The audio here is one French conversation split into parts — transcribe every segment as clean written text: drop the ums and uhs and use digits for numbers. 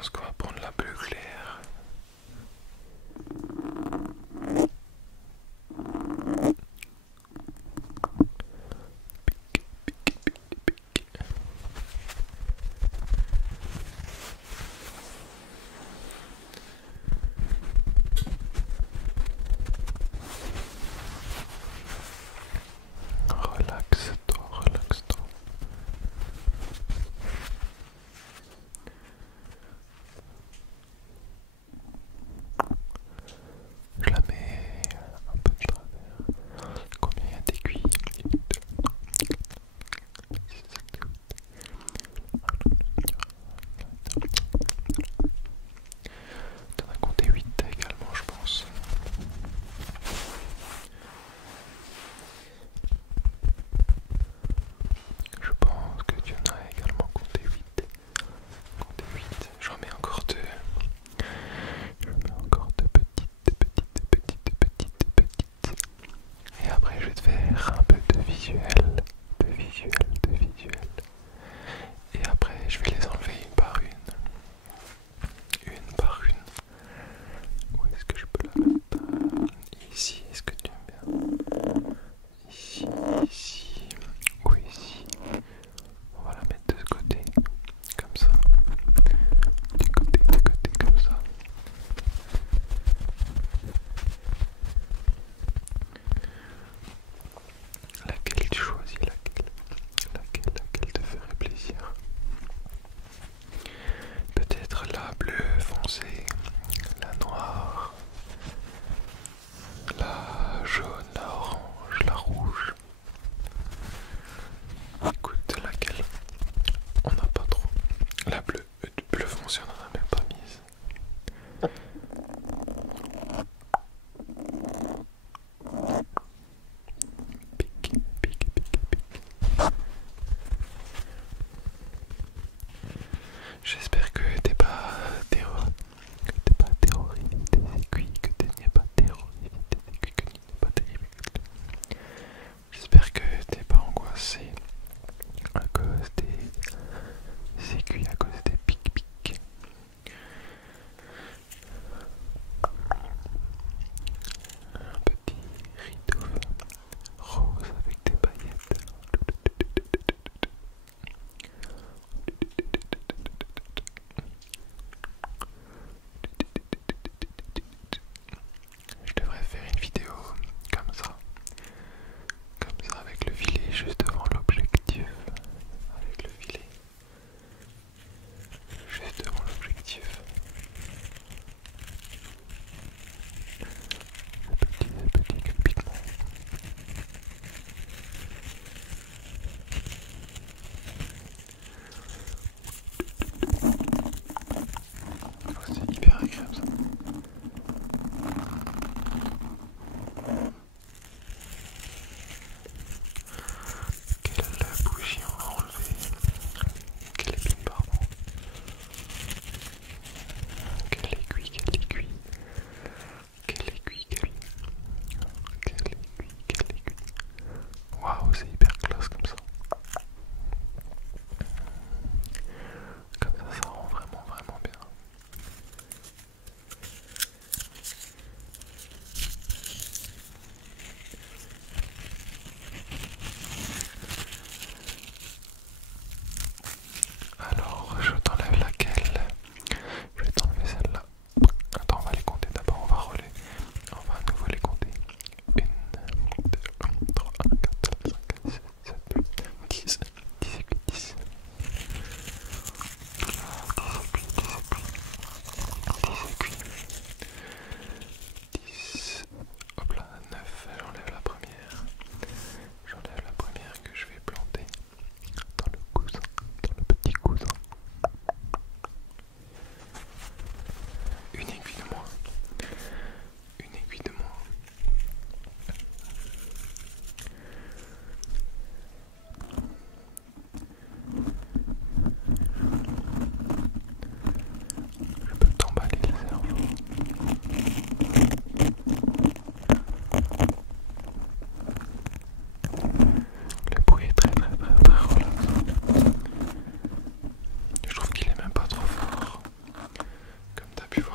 pense qu'on va prendre la bleue claire. Relaxe-toi, relaxe-toi. Je la mets un peu de travers. Combien il y a d'aiguilles? 1, 2, 3, 4, 5, 6, 7, 8. T'en as compté 8 également, je pense. Je pense que tu en as également compté 8. Compté 8. J'en mets encore deux. Je mets encore deux petites. Et après, je vais te faire un peu de visuel. Et après, je vais les enlever une par une. Une par une. Où est-ce que je peux la mettre? Ici, est-ce que tu aimes bien? Ici, ici, ou ici. On va la mettre de ce côté, comme ça. Du côté, comme ça. Laquelle tu choisis? Laquelle te ferait plaisir? Peut-être la bleue foncée, la noire, la jaune, la orange, la rouge. Écoute, laquelle? On n'a pas trop. La bleu foncé, on n'en a même pas mise. Pique. J'espère que t'es pas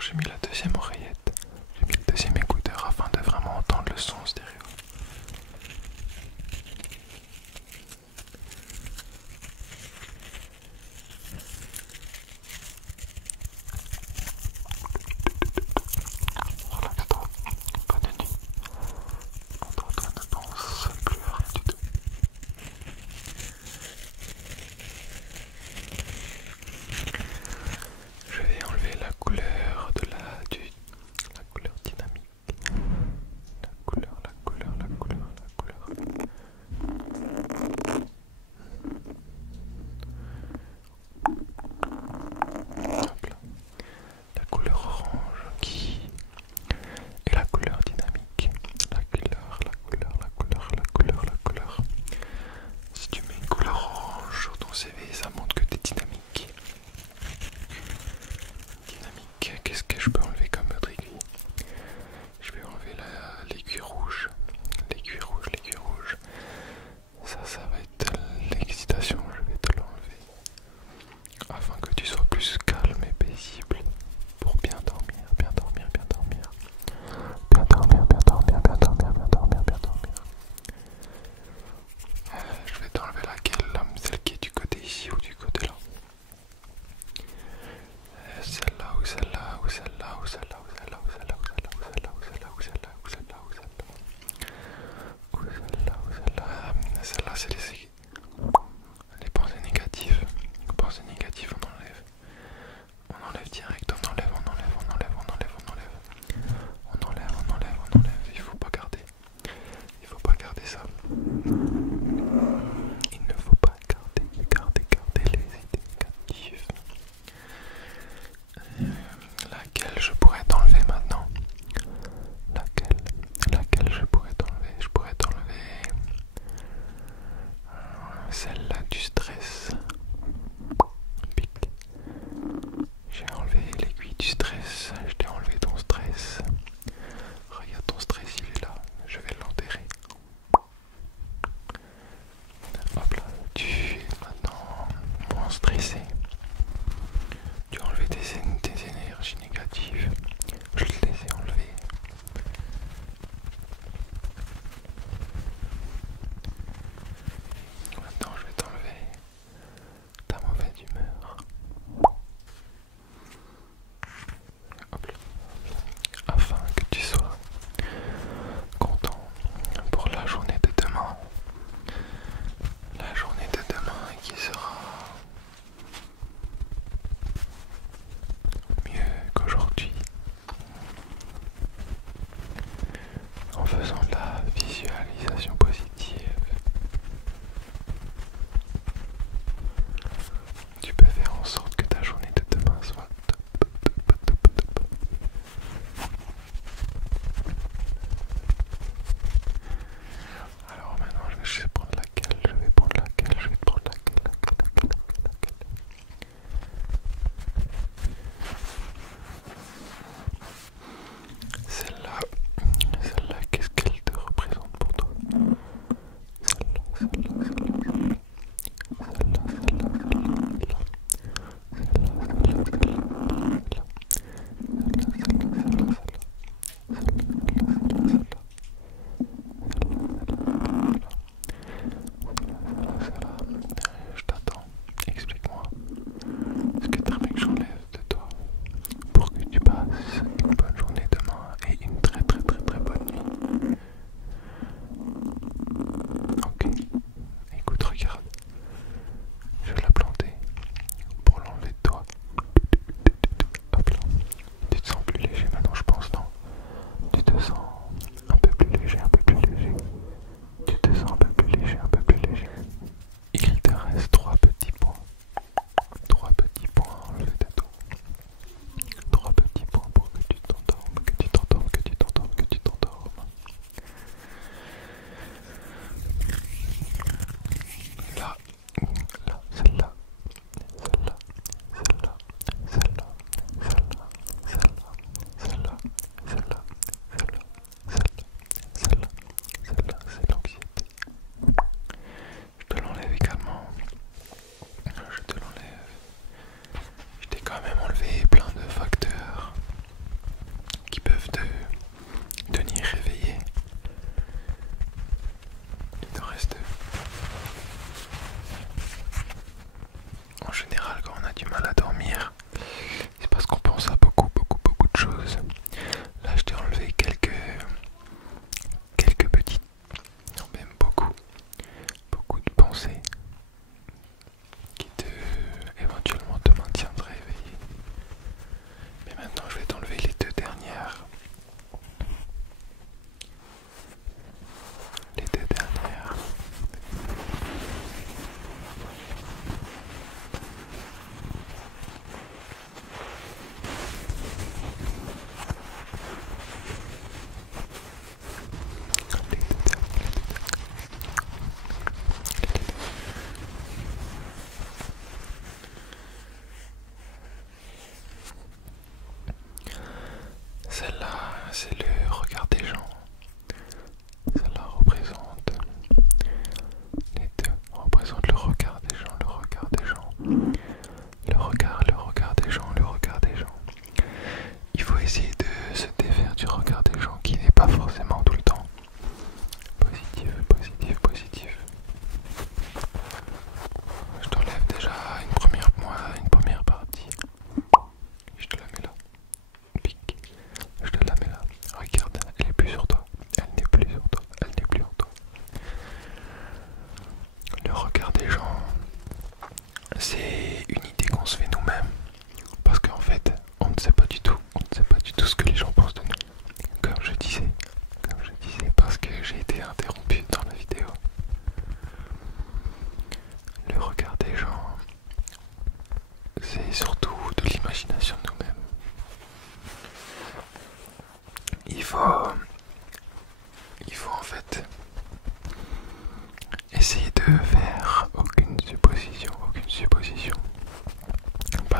Alors j'ai mis la deuxième oreillette, j'ai mis le deuxième écouteur afin de vraiment entendre le son stéréo. Relaxe-toi, bonne nuit. Entre-toi, ne pense plus à rien du tout. Je vais enlever la couleur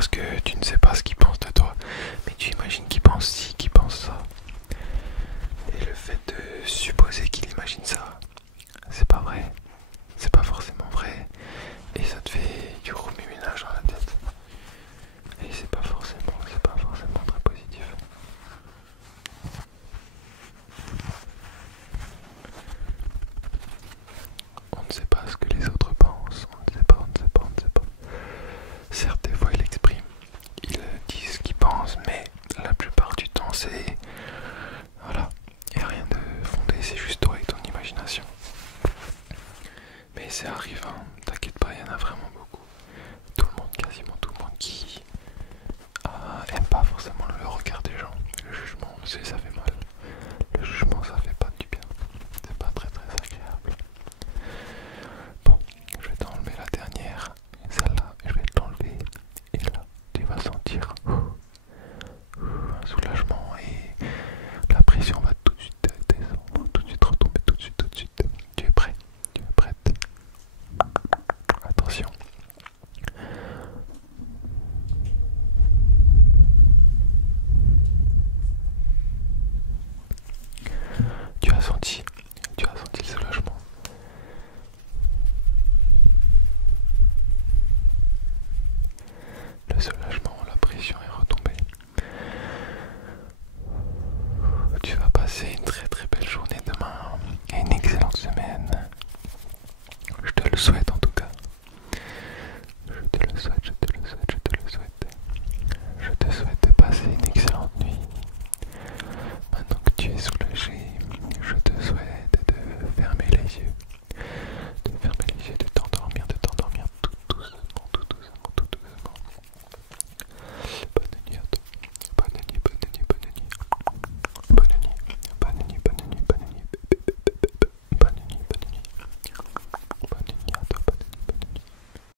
parce que tu ne sais pas ce qu'ils pensent de toi. Mais tu imagines qu'ils pensent ci, qu'ils pensent ça. Et le fait de supposer qu'il imagine ça, c'est pas vrai. C'est pas forcément vrai. Et ça te fait du remue-ménage dans la tête. Et c'est pas forcément très positif. On ne sait pas ce que les autres pensent. On ne sait pas, on ne sait pas, on ne sait pas. Certes, des fois ils l'expriment. Ils disent ce qu'ils pensent, mais la plupart du temps c'est... Voilà, il n'y a rien de fondé, c'est juste toi et ton imagination. Mais ça arrive, hein. T'inquiète pas, il y en a vraiment beaucoup. Tout le monde, quasiment tout le monde qui aime pas forcément le regard des gens, le jugement, ça fait